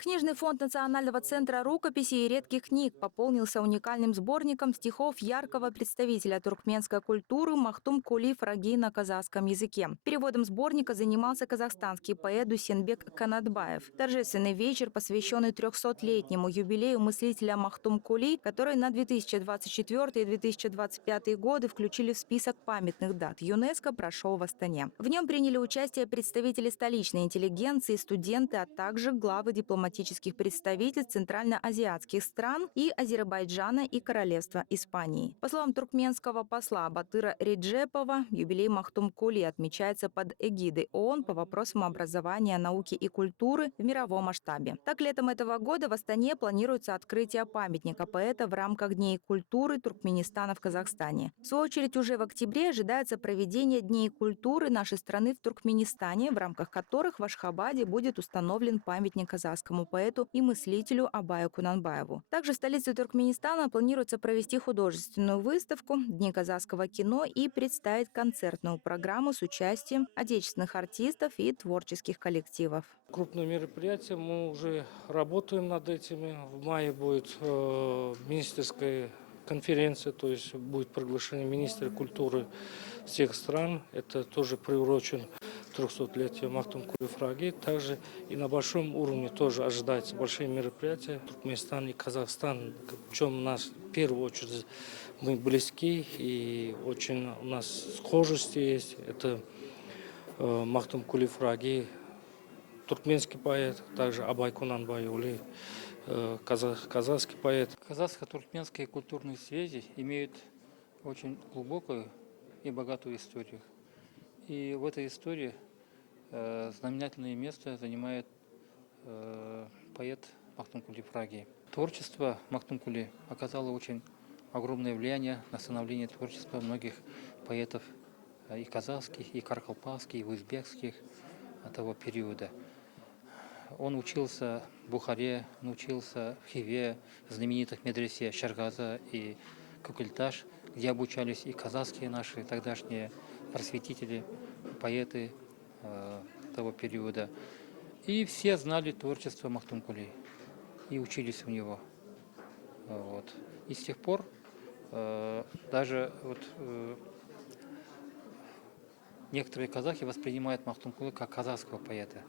Книжный фонд Национального центра рукописи и редких книг пополнился уникальным сборником стихов яркого представителя туркменской культуры Махтум Кули Фраги на казахском языке. Переводом сборника занимался казахстанский поэт Дусенбек Канатбаев. Торжественный вечер, посвященный 300-летнему юбилею мыслителя Махтум Кули, который на 2024 и 2025 годы включили в список памятных дат ЮНЕСКО, прошел в Астане. В нем приняли участие представители столичной интеллигенции, студенты, а также главы дипломатических представительств центральноазиатских стран и Азербайджана и Королевства Испании. По словам туркменского посла Батыра Реджепова, юбилей Махтум Кули отмечается под эгидой ООН по вопросам образования, науки и культуры в мировом масштабе. Так, летом этого года в Астане планируется открытие памятника поэта в рамках Дней культуры Туркменистана в Казахстане. В свою очередь, уже в октябре ожидается проведение Дней культуры нашей страны в Туркменистане, в рамках которых в Ашхабаде будет установлен памятник казахскому поэту и мыслителю Абаю Кунанбаеву. Также в столице Туркменистана планируется провести художественную выставку «Дни казахского кино» и представить концертную программу с участием отечественных артистов и творческих коллективов. Крупное мероприятие, мы уже работаем над этими. В мае будет министерская конференция, то есть будет приглашение министра культуры всех стран. Это тоже приурочен 300-летию Махтум Кули Фраги. Также и на большом уровне тоже ожидаются большие мероприятия. Туркменистан и Казахстан, в чем у нас в первую очередь мы близки и очень у нас схожести есть. Это Махтум Кули Фраги, туркменский поэт, также Абай Кунанбай, казахский поэт. Казахско-туркменские культурные связи имеют очень глубокую и богатую историю. И в этой истории знаменательное место занимает поэт Махтум Кули Фраги. Творчество Махтум Кули оказало очень огромное влияние на становление творчества многих поэтов и казахских, и каркалпакских, и узбекских того периода. Он учился в Бухаре, он учился в Хиве, в знаменитых медресе Шаргаза и Кукульташ, где обучались и казахские наши тогдашние просветители, поэты того периода. И все знали творчество Махтум Кули и учились у него. Вот. И с тех пор даже некоторые казахи воспринимают Махтум Кули как казахского поэта.